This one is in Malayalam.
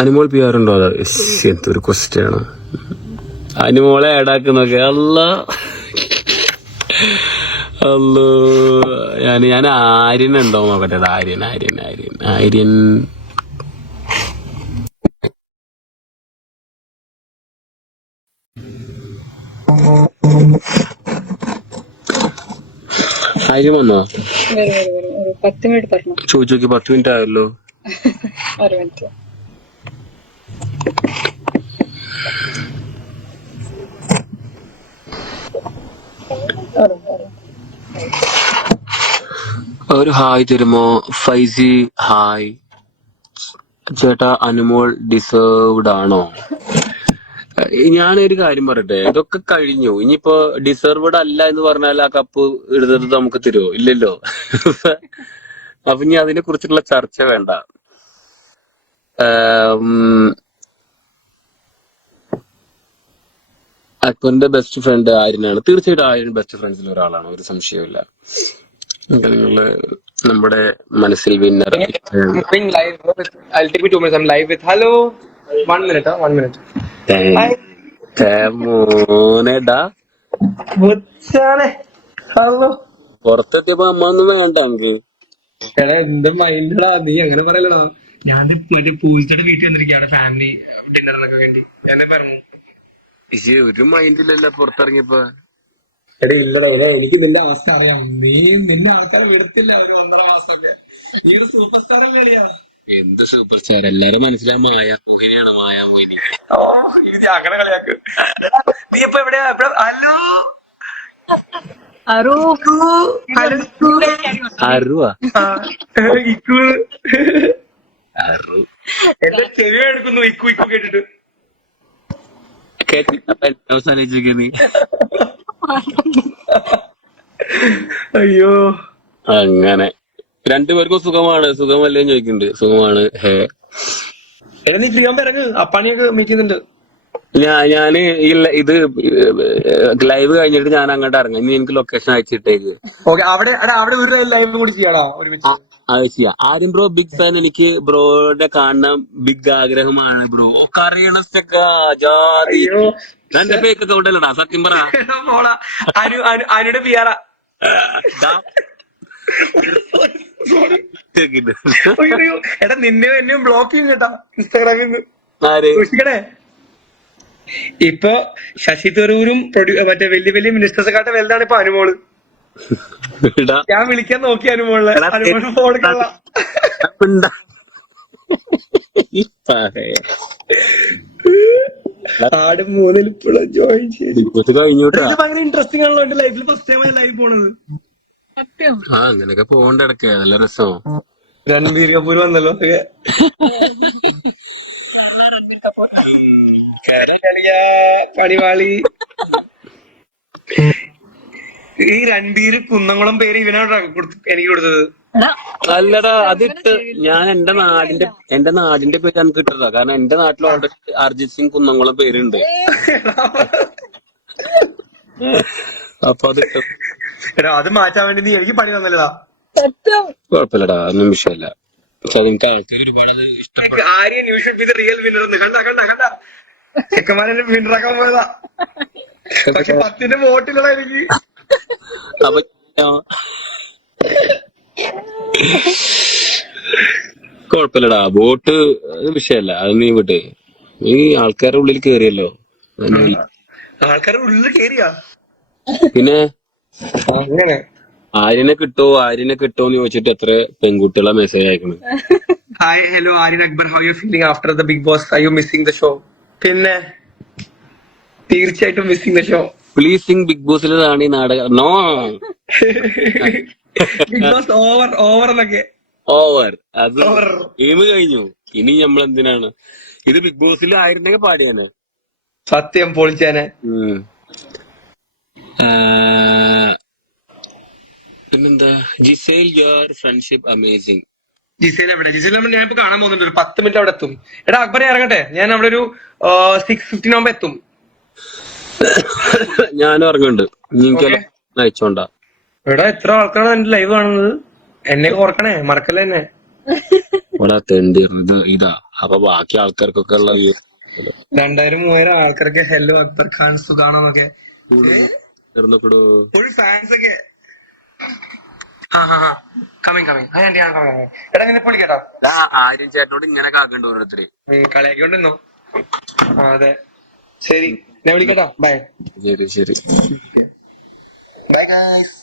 അനുമോൾ പി ആർ ഉണ്ടോ? അതാ എന്തൊരു ക്വസ്റ്റ്യൻ ആണ്. അനുമോളെ ആഡാക്കുന്നൊക്കെ അല്ല അല്ലോ. ഞാൻ ആര്യൻ ഉണ്ടോ നോക്കട്ടെ. ആര്യൻ ആര്യൻ ആര്യൻ ആര്യൻ ആര്യം വന്നോ? ഒരു 10 മിനിറ്റ് പറഞ്ഞു. ചോദിച്ചോക്കി 10 മിനിറ്റ് ആയല്ലോ. ഒരു മിനിറ്റ്. ഒരു ഹായ് തരുമോ? ഫൈസി ഹായ്. ചേട്ടാ അനുമോൾ ഡിസേർവ്ഡ് ആണോ? ഞാനൊരു കാര്യം പറയട്ടെ, ഇതൊക്കെ കഴിഞ്ഞു. ഇനിയിപ്പോ ഡിസേർവ്ഡ് അല്ല എന്ന് പറഞ്ഞാൽ ആ കപ്പ് എടുത്തിട്ട് നമുക്ക് തരുമോ? ഇല്ലല്ലോ. അപ്പൊ ഇനി അതിനെ കുറിച്ചുള്ള ചർച്ച വേണ്ട. അക്ബറിന്റെ ബെസ്റ്റ് ഫ്രണ്ട് ആര്യനാണ്. തീർച്ചയായിട്ടും ആര്യൻ ബെസ്റ്റ് ഫ്രണ്ട്സിൽ ഒരാളാണ്, ഒരു സംശയമില്ല. നിങ്ങള് നമ്മുടെ മനസ്സിൽ winner. I'll take me 2 minutes. I'm live with. Hello. 1 minute. 1 minute. മോനെടാ hello. പുറത്തെത്തിയപ്പോ അമ്മ ഒന്നും വേണ്ട നമുക്ക്. എടാ എന്ത് മൈൻഡടാ നീ അങ്ങനെ പറയലടാ. ഞാൻ മറ്റേ പൂജയുടെ വീട്ടിൽ വന്നിരിക്കുകയാണ് ഫാമിലി ഡിന്നറിനൊക്കെ വേണ്ടി. ഞാൻ പറഞ്ഞു ഒരു മൈൻഡിലല്ല പുറത്തിറങ്ങിയപ്പോ. എടാ ഇല്ലടാ. എനിക്ക് നിന്റെ അവസ്ഥ അറിയാം. നിന്നെ ആൾക്കാരെ വിടത്തില്ല ഒരു 1.5 മാസമൊക്കെ. നീ ഒരു സൂപ്പർ സ്റ്റാർ കളിയാ. എന്ത് സൂപ്പർ സ്റ്റാർ? എല്ലാരും മനസ്സിലായ മായാമോഹിനിയാണ്. മായാമോഹിനി. ഓ ഇത് അങ്ങനെ കളിയാക്ക്. നീ ഇപ്പൊ എവിടെയാ? ഹലോ അറുവാ ഇക്കു അറു എന്റെ ചെവി എടുക്കുന്നു. ഇക്കു ഇക്കു കേട്ടിട്ട് അവസാനിച്ചിരിക്കുന്നീ. അയ്യോ അങ്ങനെ രണ്ടുപേർക്കും സുഖമാണ്. സുഖമല്ലേ ചോദിക്കുന്നുണ്ട്. സുഖമാണ്. ഹേ എടാ നീ ഫ്രീ ആകുമ്പോ ഇറങ്ങ്. അപ്പാണിയൊക്കെ മീറ്റ് ചെയ്യുന്നുണ്ട്. ഞാന് ഇത് ലൈവ് കഴിഞ്ഞിട്ട് ഞാൻ അങ്ങോട്ട് ഇറങ്ങാം. ഇനി എനിക്ക് ലൊക്കേഷൻ അയച്ചിട്ടേക്ക്. ഓക്കെ. അവിടെ ഒരു ലൈവ് കൂടി ചെയ്യാടാ ഒരുമിച്ച്. അത് ചെയ്യാം. ആരും ബ്രോ ബിഗ് ഫാൻ. എനിക്ക് ബ്രോയുടെ കാണാൻ ബിഗ് ആഗ്രഹമാണ് ബ്രോ. കറിയണൊക്കെ ജാതി. എന്റെ ഫേക്ക് അക്കൗണ്ട് അല്ലടാ, സത്യം പറ. അനുടെ പിയാറ. എടാ നിന്നെ എന്നെയും ബ്ലോക്ക് ചെയ്യും കേട്ടാ ഇൻസ്റ്റാഗ്രാമിൽ നിന്ന്. സൂക്ഷിക്കണേ. ഇപ്പൊ ശശി തരൂരും മറ്റേ വലിയ വലിയ മിനിസ്റ്റേഴ്സെക്കാട്ടെ വലുതാണ് ഇപ്പൊ അനുമോള്. ഞാൻ വിളിക്കാൻ നോക്കി അനുമോളെ. അനുമോള് ഫോൺ എടുക്കണ. ആട് 3 ഇപ്പോഴും ജോയിൻ ചെയ്തു. ഭയങ്കര ഇൻട്രസ്റ്റിംഗ് ആണല്ലോ. എന്റെ ലൈഫിൽ ഫസ്റ്റ് ടൈം ലൈവ് പോണത്. അങ്ങനെയൊക്കെ പോകണ്ട ഇടയ്ക്ക്. നല്ല രസം. രൺബീർ കപൂർ വന്നല്ലോ. പണിവാളി. ഈ രൺബീർ കുന്നംകുളം പേര് ഇവനാണ് എനിക്ക് കൊടുത്തത്. അല്ലടാ, അതിട്ട് ഞാൻ എന്റെ നാടിന്റെ പേര് എനിക്ക് കിട്ടതാ. കാരണം എന്റെ നാട്ടിൽ ഓൾറെഡി അർജിത് സിംഗ് കുന്നംകുളം പേരുണ്ട്. അപ്പൊ അത് മാറ്റാൻ വേണ്ടി നീ എനിക്ക് പണി തന്നല്ലടാ. കുഴപ്പമില്ലടാ, അതൊന്നും വിഷയമല്ല. പക്ഷെ അതെനിക്ക് ആൾക്കാർ ഒരുപാട് അത് ഇഷ്ടപ്പെട്ടു. Aryan you should be the real winner എന്ന്. കണ്ട ചെക്കന്മാരെ വിന്നറാക്കാൻ പോയതാ. പക്ഷെ 10ന്റെ വോട്ടില്ലടാ എനിക്ക്. അപ്പൊ കുഴപ്പമില്ലടാ, വോട്ട് വിഷയമല്ല. അത് നീ വിട്ട്. നീ ആൾക്കാരുടെ ഉള്ളിൽ കേറിയല്ലോ. ആൾക്കാരുടെ ഉള്ളിൽ കേറിയാ പിന്നെ അങ്ങനെ ആര്യനെ കിട്ടുമോന്ന് ചോദിച്ചിട്ട് എത്ര പെൺകുട്ടികളെ മെസ്സേജ് അയക്കണം. Hi hello Aryan Akbar, how you feeling after the Bigg Boss? Are you missing the show? പിന്നെ തീർച്ചയായിട്ടും missing the show. Please sing Bigg ബോസിലാണ് ഈ നാടകം. നോ ബിഗ് ബോസ് ഓവർ എന്നൊക്കെ. ഓവർ. അത് ഗെയിം കഴിഞ്ഞു. ഇനി നമ്മൾ എന്തിനാണ് ഇത്? ബിഗ് ബോസിൽ ആയിരുന്നെങ്കിൽ പാടിയാന്. സത്യം പൊളിച്ചാനെ. പിന്നെന്താ? Gizele your friendship amazing. Gizele എവിടെ? ജിസേൽ ഞാൻ ഇപ്പൊ കാണാൻ പോകുന്നുണ്ട്. ഒരു 10 മിനിറ്റ് അവിടെ എത്തും. എടാ അക്ബറെ ഇറങ്ങട്ടെ. ഞാൻ അവിടെ ഒരു 6:15 ആകുമ്പോ എത്തും. ഞാനും ഇറങ്ങുന്നുണ്ട്. എനിക്ക് അയച്ചോണ്ടാ. എടാ എത്ര ആൾക്കാരാണ് എന്റെ ലൈവ് കാണുന്നത്? എന്നെ ഓർക്കണേ, മറക്കല്ലേ എന്നെ. ഇവിടെ തെണ്ടി ഇതാ. അപ്പൊ ബാക്കി ആൾക്കാർക്കൊക്കെ ഉള്ള 2000-3000 ആൾക്കാർക്ക് ഹെല്ലോ അക്ബർ ഖാൻ സുഖാണോന്നൊക്കെ ഫുൾ ഫാൻസ് ഒക്കെ. കമ്മിങ് എടാ നിന്നെ വിളിക്കട്ടോ. ആര്യം ചേട്ടനോട് ഇങ്ങനെ കാക്കണ്ട് ഓരോരുത്തര് കളിയാക്കിക്കൊണ്ടിരുന്നോ? അതെ ശരി, ഞാൻ വിളിക്കട്ടോ. ബൈ. ശരി. Bye guys.